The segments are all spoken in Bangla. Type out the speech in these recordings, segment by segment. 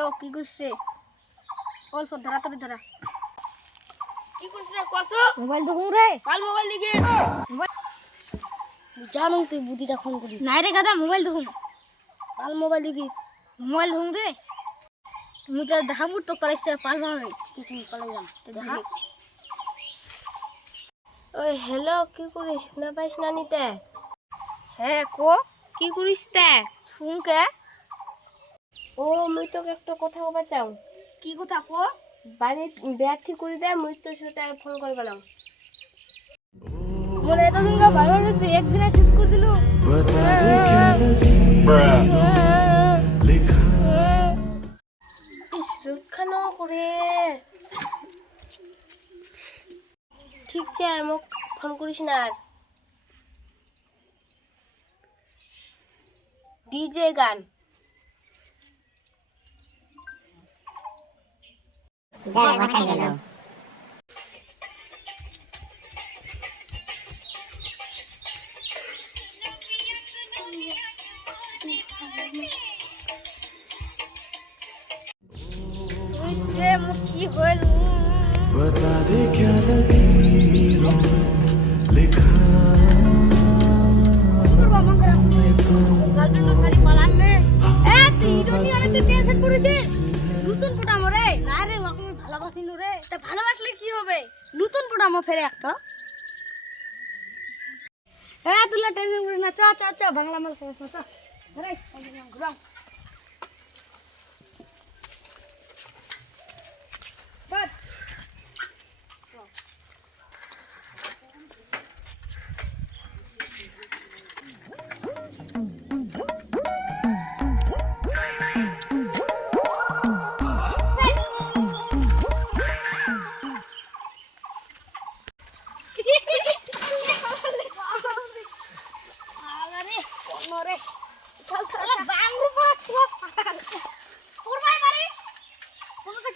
হ্যালো কি করছে অল্প ধরা তোরে ধরা কি করছিস রে কসো মোবাইল দেখুন রে কাল মোবাইল দিকে জানো তুই বুদ্ধিটা ফোন করিস নাই রে গাদা মোবাইল দেখুন কাল মোবাইল দিকিস মোবাইল দেখুন রে তুমি তো দেখাবো তো কলেজে পারবা না কিছু পালাইলাম তো দেখা ওই হ্যালো কি করিস শুনা পাইস না নিতে হ্যাঁ কো কি করিস তে শুন কে ও মুই তোকে একটা কথা কবা চাও কি কথা কো বাড়ি ব্যাগ ঠিক করে দে মুই তোর সাথে আর ফোন করবে না মনে এত দিন ভালো তুই একদিনে শেষ করে দিলু ইস রোদ খানো করে ঠিক আছে আর মোক ফোন করিস না আর ডিজে গান যারা বাঁচা গেল বুঝছে মু কি হইল बता दे क्या लकीरों लिखा গার্লফ্রেন্ড খালি পালালে এ তুই দুনিয়া রে তুই টেনশন করেছিস নতুন পোটামো রে না রে ওকে আমি ভালোবাসি নু রে তা ভালোবাসলে কি হবে নতুন পোটামো ফেরে একটা এ তুই টেনশন করিস না চ চ চ বাংলা মাল খাস না চ রে ঘুরা বাট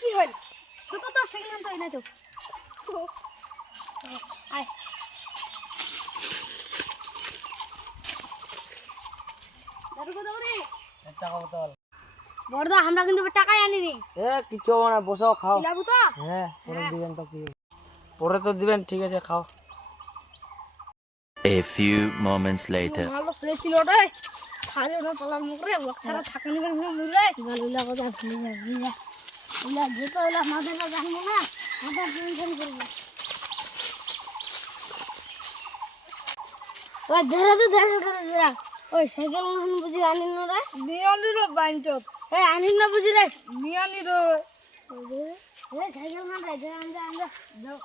কি হল তো তো সেকেন্ড তো নাই তো আয় দারুগো দৌড়ে টাকা বোতল বড়দা আমরা কিন্তু টাকাই আনি নি এ কিছু না বসো খাও খিলাবো তো হ্যাঁ পরে দিবেন তো কি পরে তো দিবেন ঠিক আছে খাও A few moments later. ভালো ছিল রে খালি না পালার মুখ রে ওক ছাড়া থাকুনি বে মুরে গালুলা কথা ভুলে যা ওলা যেতে ওলা মাথায় না জানবো না মাথা টেনশন করব তো ধরে ওই সাইকেল মহন বুঝি আনিন না রে নিয়ানি রে বাইঞ্চত এ আনিন না বুঝি রে নিয়ানি রে এ সাইকেল না রে যা আন্দা যাও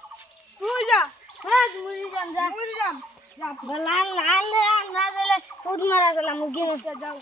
তুই যা হ্যাঁ তুমি যান যা তুই যা বলান না দিলে পুত মারা গেলাম গিয়ে যাও